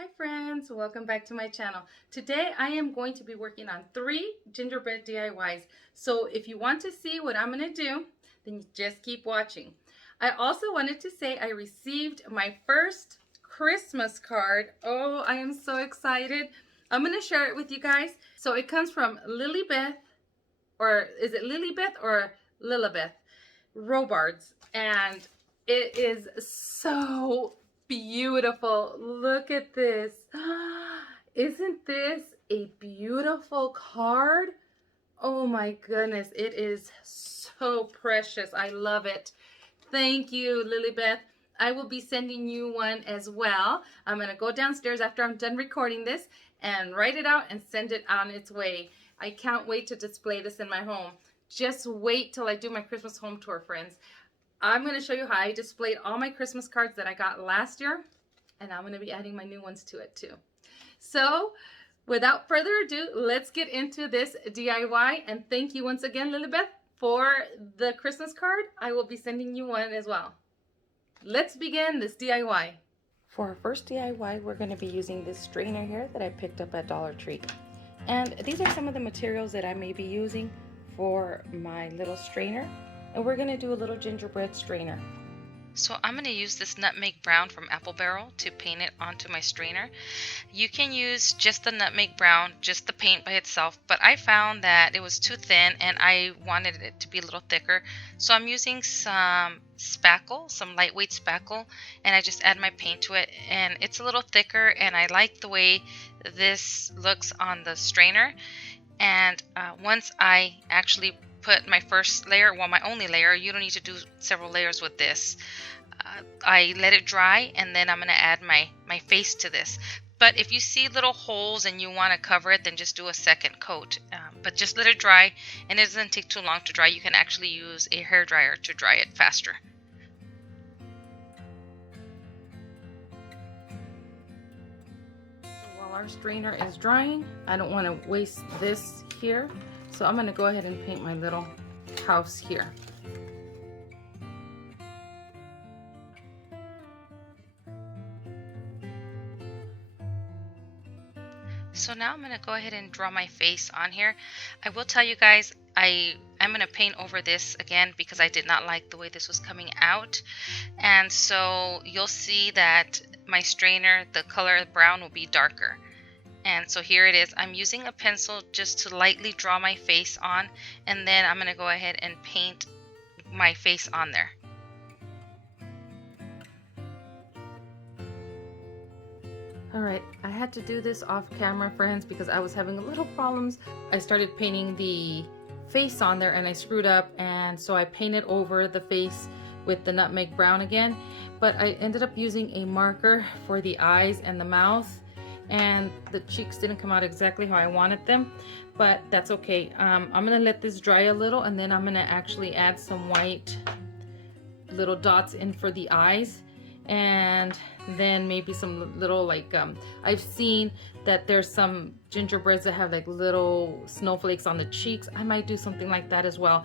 Hi friends, welcome back to my channel. Today I am going to be working on 3 gingerbread DIYs. So if you want to see what I'm going to do, then you just keep watching. I also wanted to say I received my first Christmas card. Oh, I am so excited. I'm going to share it with you guys. So it comes from Lilybeth, or is it Lilybeth or Lilibeth Robards, and it is so beautiful. Look at this. Isn't this a beautiful card? Oh my goodness, it is so precious. I love it. Thank you, Lilybeth. I will be sending you one as well. I'm going to go downstairs after I'm done recording this and write it out and send it on its way. I can't wait to display this in my home. Just wait till I do my Christmas home tour, friends. I'm going to show you how I displayed all my Christmas cards that I got last year, and I'm going to be adding my new ones to it too. So without further ado, let's get into this DIY, and thank you once again, Lilybeth, for the Christmas card. I will be sending you one as well. Let's begin this DIY. For our first DIY, we're going to be using this strainer here that I picked up at Dollar Tree. And these are some of the materials that I may be using for my little strainer. And we're going to do a little gingerbread strainer. So I'm going to use this nutmeg brown from Apple Barrel to paint it onto my strainer. You can use just the nutmeg brown, just the paint by itself, but I found that it was too thin and I wanted it to be a little thicker. So I'm using some spackle, some lightweight spackle, and I just add my paint to it, and it's a little thicker, and I like the way this looks on the strainer. And once I actually put my first layer, well, my only layer, you don't need to do several layers with this. I let it dry, and then I'm going to add my face to this. But if you see little holes and you want to cover it, then just do a second coat. But just let it dry, and it doesn't take too long to dry. You can actually use a hairdryer to dry it faster. While our strainer is drying, I don't want to waste this here. So I'm going to go ahead and paint my little house here. So now I'm going to go ahead and draw my face on here. I will tell you guys, I'm going to paint over this again because I did not like the way this was coming out. And so you'll see that my strainer, the color brown, will be darker. And so here it is. I'm using a pencil just to lightly draw my face on, and then I'm going to go ahead and paint my face on there. Alright, I had to do this off camera, friends, because I was having a little problems. I started painting the face on there and I screwed up, and so I painted over the face with the nutmeg brown again. But I ended up using a marker for the eyes and the mouth, and the cheeks didn't come out exactly how I wanted them, but that's okay. I'm gonna let this dry a little, and then I'm gonna actually add some white little dots in for the eyes, and then maybe some little, like, I've seen that there's some gingerbreads that have like little snowflakes on the cheeks. I might do something like that as well.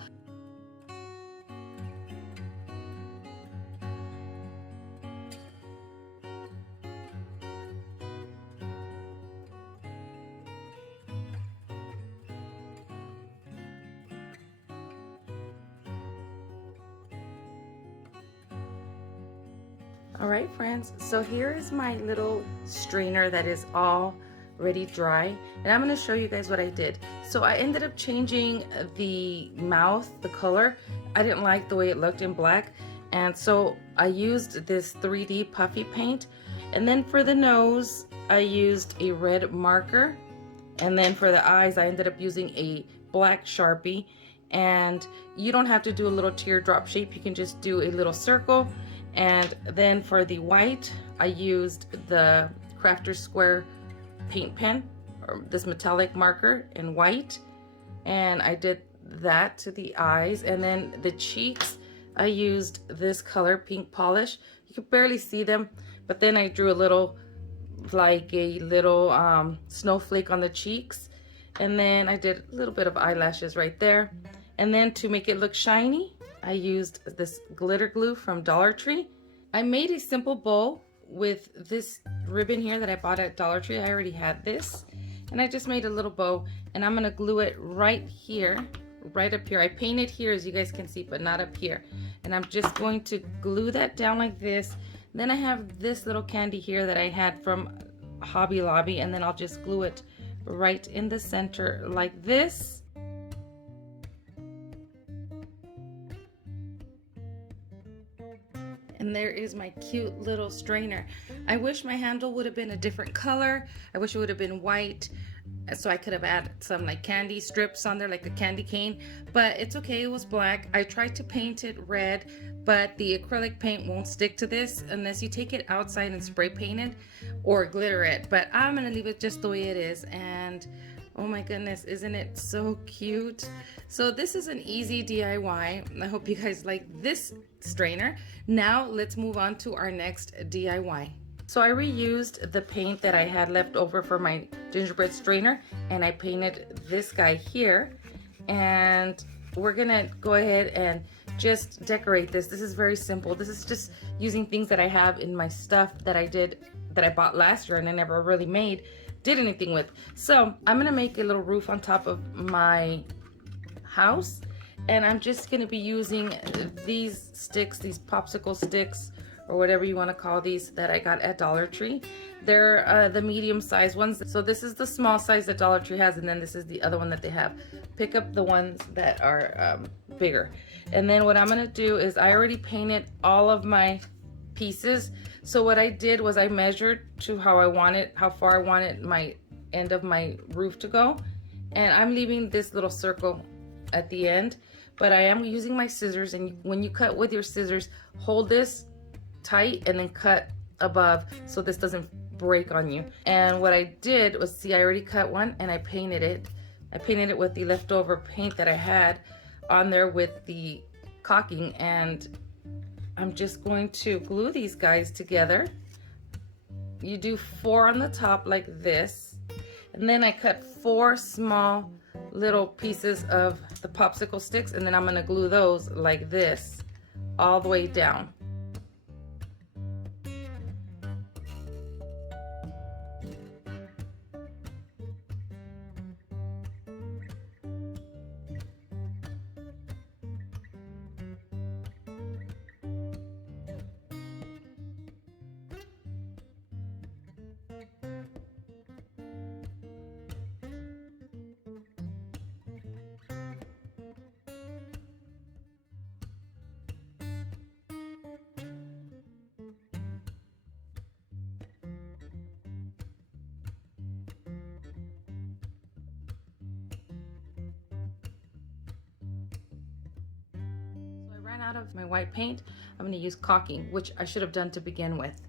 Alright friends, so here is my little strainer that is all ready dry, and I'm going to show you guys what I did. So I ended up changing the mouth, the color. I didn't like the way it looked in black, and so I used this 3D puffy paint. And then for the nose, I used a red marker, and then for the eyes I ended up using a black Sharpie. And you don't have to do a little teardrop shape, you can just do a little circle. And then for the white, I used the Crafter's Square paint pen, or this metallic marker in white, and I did that to the eyes. And then the cheeks, I used this color, pink polish. You can barely see them, but then I drew a little, like a little snowflake on the cheeks. And then I did a little bit of eyelashes right there. And then to make it look shiny, I used this glitter glue from Dollar Tree. I made a simple bow with this ribbon here that I bought at Dollar Tree. I already had this, and I just made a little bow, and I'm gonna glue it right here, right up here. I painted here, as you guys can see, but not up here. And I'm just going to glue that down like this. Then I have this little candy here that I had from Hobby Lobby, and then I'll just glue it right in the center like this. And there is my cute little strainer. I wish my handle would have been a different color. I wish it would have been white, so I could have added some like candy strips on there, like a candy cane, but it's okay, it was black. I tried to paint it red, but the acrylic paint won't stick to this unless you take it outside and spray paint it or glitter it. But I'm gonna leave it just the way it is, and oh my goodness, isn't it so cute? So this is an easy DIY. I hope you guys like this strainer. Now let's move on to our next DIY. So I reused the paint that I had left over for my gingerbread strainer, and I painted this guy here, and we're gonna go ahead and just decorate this. This is very simple. This is just using things that I have in my stuff that I bought last year and I never really did anything with. So I'm gonna make a little roof on top of my house, and I'm just gonna be using these sticks, these popsicle sticks, or whatever you want to call these, that I got at Dollar Tree. They're the medium size ones. So this is the small size that Dollar Tree has, and then this is the other one that they have. Pick up the ones that are bigger. And then what I'm gonna do is, I already painted all of my pieces. So what I did was I measured to how far I wanted my end of my roof to go. And I'm leaving this little circle at the end, but I am using my scissors, and when you cut with your scissors, hold this tight and then cut above so this doesn't break on you. And what I did was, see, I already cut one and I painted it. I painted it with the leftover paint that I had on there with the caulking, and I'm just going to glue these guys together. You do 4 on the top like this, and then I cut 4 small little pieces of the popsicle sticks, and then I'm gonna glue those like this all the way down. Ran out of my white paint. I'm going to use caulking, which I should have done to begin with.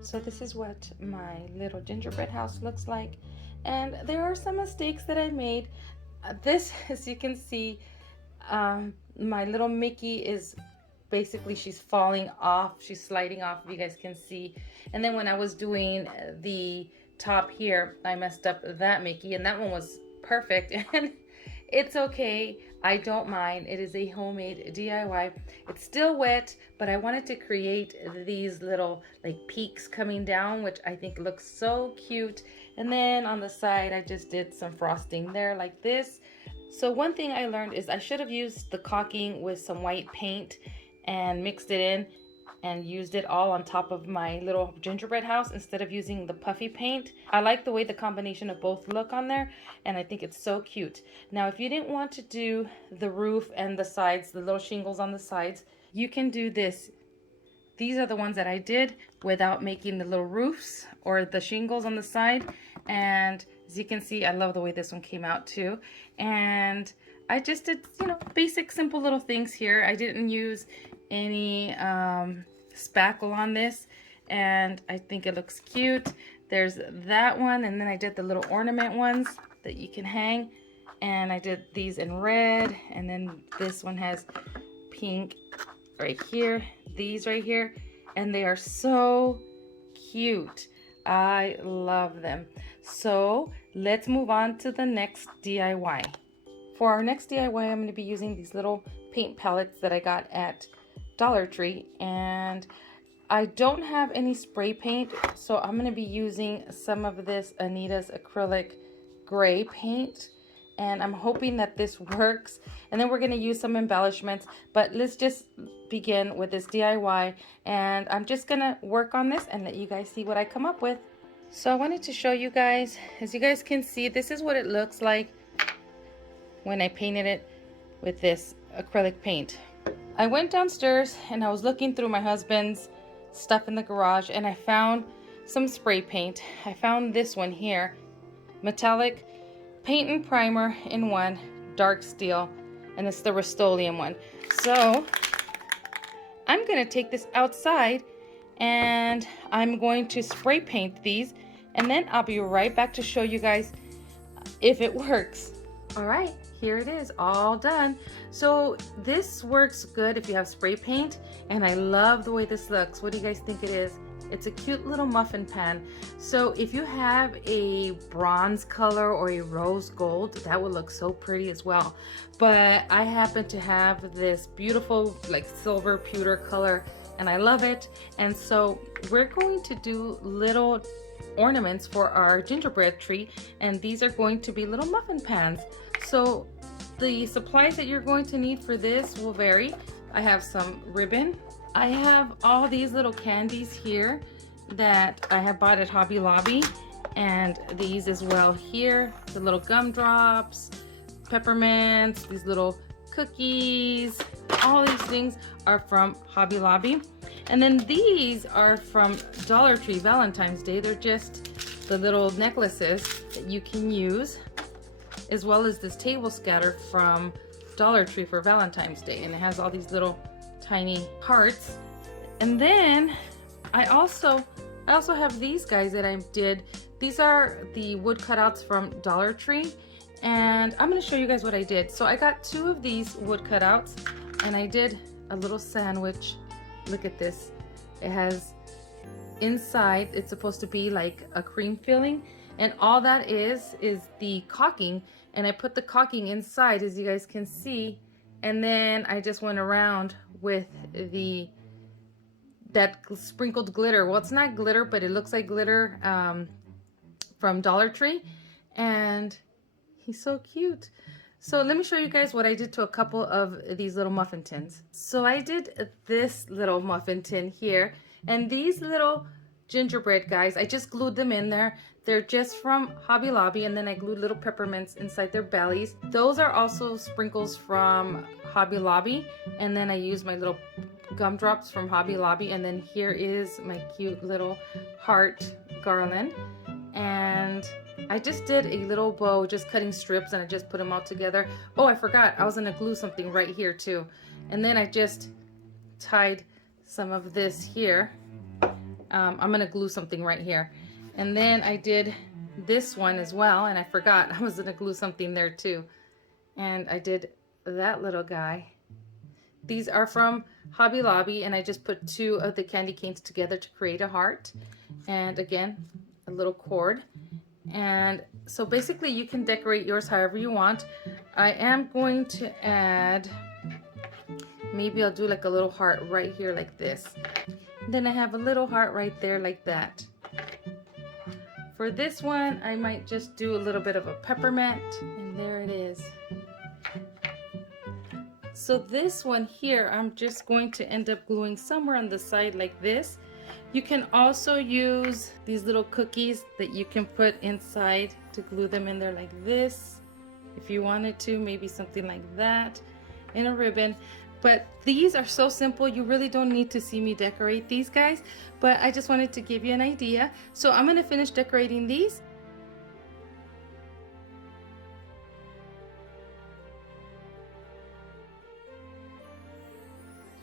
So this is what my little gingerbread house looks like, and there are some mistakes that I made. This, as you can see, my little Mickey is basically, she's falling off, she's sliding off, if you guys can see. And then when I was doing the top here, I messed up that Mickey, and that one was perfect. And it's okay, I don't mind. It is a homemade DIY. It's still wet, but I wanted to create these little like peaks coming down, which I think looks so cute. And then on the side, I just did some frosting there like this. So one thing I learned is I should have used the caulking with some white paint and mixed it in and used it all on top of my little gingerbread house instead of using the puffy paint. I like the way the combination of both look on there, and I think it's so cute. Now, if you didn't want to do the roof and the sides, the little shingles on the sides, you can do this. These are the ones that I did without making the little roofs or the shingles on the side. And as you can see, I love the way this one came out too. And I just did, you know, basic, simple little things here. I didn't use any spackle on this, and I think it looks cute. There's that one, and then I did the little ornament ones that you can hang, and I did these in red, and then this one has pink right here, these right here, and they are so cute. I love them. So let's move on to the next DIY. For our next DIY, I'm going to be using these little paint palettes that I got at Dollar Tree, and I don't have any spray paint, so I'm going to be using some of this Anita's acrylic gray paint, and I'm hoping that this works. And then we're going to use some embellishments, but let's just begin with this DIY, and I'm just going to work on this and let you guys see what I come up with. So I wanted to show you guys, as you guys can see, this is what it looks like when I painted it with this acrylic paint. I went downstairs and I was looking through my husband's stuff in the garage, and I found some spray paint. I found this one here, metallic paint and primer in one, dark steel, and it's the Rust-Oleum one. So I'm going to take this outside and I'm going to spray paint these, and then I'll be right back to show you guys if it works. All right, here it is, all done. So this works good if you have spray paint, and I love the way this looks. What do you guys think it is? It's a cute little muffin pan. So if you have a bronze color or a rose gold, that would look so pretty as well. But I happen to have this beautiful like silver pewter color, and I love it. And so we're going to do little ornaments for our gingerbread tree, and these are going to be little muffin pans. So the supplies that you're going to need for this will vary. I have some ribbon. I have all these little candies here that I have bought at Hobby Lobby, and these as well here, the little gumdrops, peppermints, these little cookies, all these things are from Hobby Lobby. And then these are from Dollar Tree Valentine's Day. They're just the little necklaces that you can use, as well as this table scatter from Dollar Tree for Valentine's Day, and it has all these little tiny hearts. And then I also have these guys that I did. These are the wood cutouts from Dollar Tree, and I'm going to show you guys what I did. So I got 2 of these wood cutouts, and I did a little sandwich. Look at this. It has inside, it's supposed to be like a cream filling, and all that is the caulking, and I put the caulking inside, as you guys can see, and then I just went around with that sprinkled glitter. Well, it's not glitter, but it looks like glitter from Dollar Tree, and he's so cute. So let me show you guys what I did to a couple of these little muffin tins. So I did this little muffin tin here, and these little gingerbread guys, I just glued them in there. They're just from Hobby Lobby, and then I glued little peppermints inside their bellies. Those are also sprinkles from Hobby Lobby, and then I used my little gumdrops from Hobby Lobby, and then here is my cute little heart garland. And I just did a little bow, just cutting strips, and I just put them all together. Oh, I forgot, I was gonna glue something right here too. And then I just tied some of this here. I'm gonna glue something right here. And then I did this one as well, and I forgot I was gonna glue something there too. And I did that little guy. These are from Hobby Lobby, and I just put 2 of the candy canes together to create a heart. And again, a little cord. And so basically you can decorate yours however you want. I am going to add, maybe I'll do like a little heart right here like this. Then I have a little heart right there like that. For this one, I might just do a little bit of a peppermint, and there it is. So this one here, I'm just going to end up gluing somewhere on the side like this. You can also use these little cookies that you can put inside to glue them in there like this. If you wanted to, maybe something like that in a ribbon. But these are so simple, you really don't need to see me decorate these guys, but I just wanted to give you an idea. So I'm going to finish decorating these.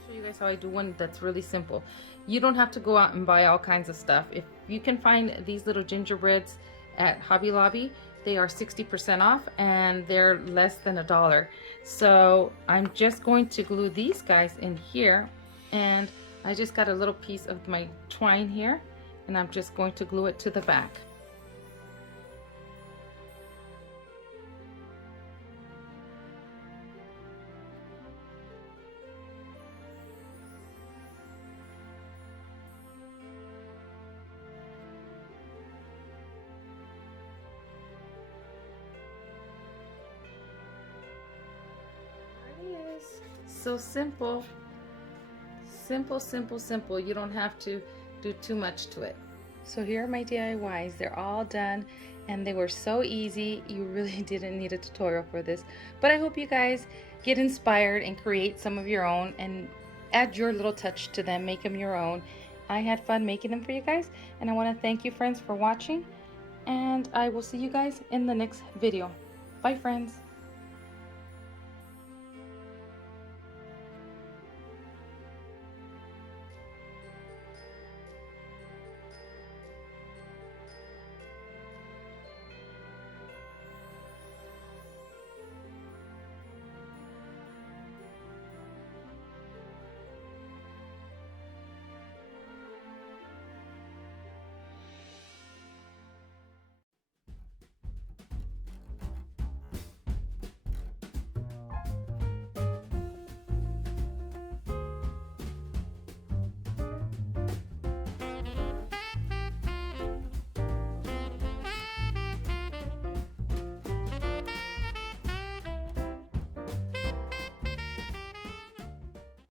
Show you guys how I do one that's really simple. You don't have to go out and buy all kinds of stuff. If you can find these little gingerbreads at Hobby Lobby, they are 60% off, and they're less than $1. So I'm just going to glue these guys in here, and I just got a little piece of my twine here, and I'm just going to glue it to the back. so simple. Simple, simple, simple. You don't have to do too much to it. So here are my DIYs. They're all done and they were so easy. You really didn't need a tutorial for this. But I hope you guys get inspired and create some of your own and add your little touch to them. Make them your own. I had fun making them for you guys, and I want to thank you, friends, for watching. And I will see you guys in the next video. Bye, friends.